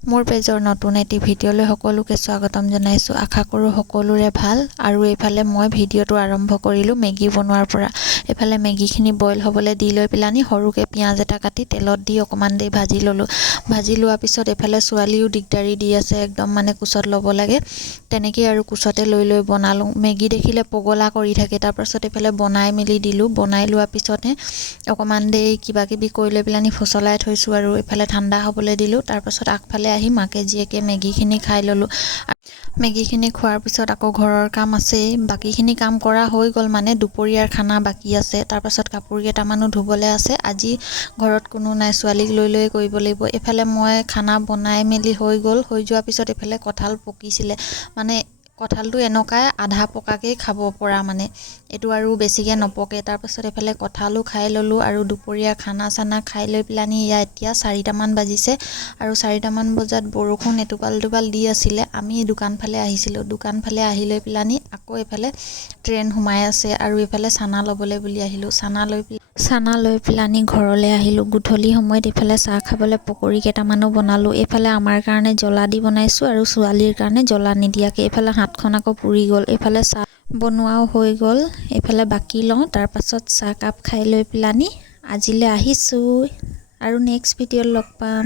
মোৰ পেজৰ নতুন এটি ভিডিঅ'লৈ সকলোকে স্বাগতম জনাইছোঁ। আশা কৰোঁ সকলোৰে ভাল। আৰু এইফালে মই ভিডিঅ'টো আৰম্ভ কৰিলোঁ মেগী বনোৱাৰ পৰা। এইফালে মেগীখিনি বইল হ'বলৈ দি লৈ পেলানি সৰুকৈ পিঁয়াজ এটা কাটি তেলত দি অকণমান দেৰি ভাজি ল'লোঁ। ভাজি লোৱাৰ পিছত এইফালে ছোৱালীও দিগদাৰি দি আছে, একদম মানে কোচত ল'ব লাগে। তেনেকেই আৰু কোচতে লৈ লৈ বনালোঁ। মেগী দেখিলে পগলা কৰি থাকে। তাৰপাছত এইফালে বনাই মেলি দিলোঁ। বনাই লোৱাৰ পিছতহে অকণমান দেৰি কিবাকিবি কৰি লৈ পেলানি ফচলাই থৈছোঁ আৰু এইফালে ঠাণ্ডা হ'বলৈ দিলোঁ। তাৰপাছত আগফালে আহি মাকে জীয়েকে মেগীখিনি খাই ল'লোঁ। মেগীখিনি খোৱাৰ পিছত আকৌ ঘৰৰ কাম আছেই। বাকীখিনি কাম কৰা হৈ গ'ল, মানে দুপৰীয়াৰ খানা বাকী আছে। তাৰপাছত কাপোৰ কেইটামানো ধুবলৈ আছে। আজি ঘৰত কোনো নাই, ছোৱালীক লৈ লৈ কৰিব লাগিব। এইফালে মই খানা বনাই মেলি হৈ গ'ল। হৈ যোৱাৰ পিছত এইফালে কঁঠাল পকিছিলে, মানে কঁঠালটো এনেকুৱাই আধা পকাকেই খাব পৰা, মানে এইটো আৰু বেছিকৈ নপকে। তাৰপাছত এইফালে কঁঠালো খাই ল'লোঁ আৰু দুপৰীয়া খানা চানা খাই লৈ পেলানি এতিয়া 4টামান বাজিছে। আৰু 4টামান বজাত বৰষুণ এটোপাল দুপাল দি আছিলে। আমি দোকান ফালে আহিছিলোঁ। দোকান ফালে আহি লৈ পেলানি আকৌ এইফালে ট্ৰেইন সোমাই আছে আৰু এইফালে চানা ল'বলৈ বুলি আহিলোঁ। চানা লৈ পেলানি ঘৰলৈ আহিলোঁ। গধূলি সময়ত এইফালে চাহ খাবলৈ পকৰি কেইটামানো বনালোঁ। এইফালে আমাৰ কাৰণে জ্বলা দি বনাইছোঁ আৰু ছোৱালীৰ কাৰণে জ্বলা নিদিয়াকৈ। এইফালে হাতখন আকৌ পুৰি গ'ল। এইফালে চাহ বনোৱাও হৈ গ'ল। এইফালে বাকী লওঁ, তাৰপাছত চাহকাপ খাই লৈ পেলানি আজিলৈ আহিছোঁ। আৰু নেক্সট ভিডিঅ'ত লগ পাম।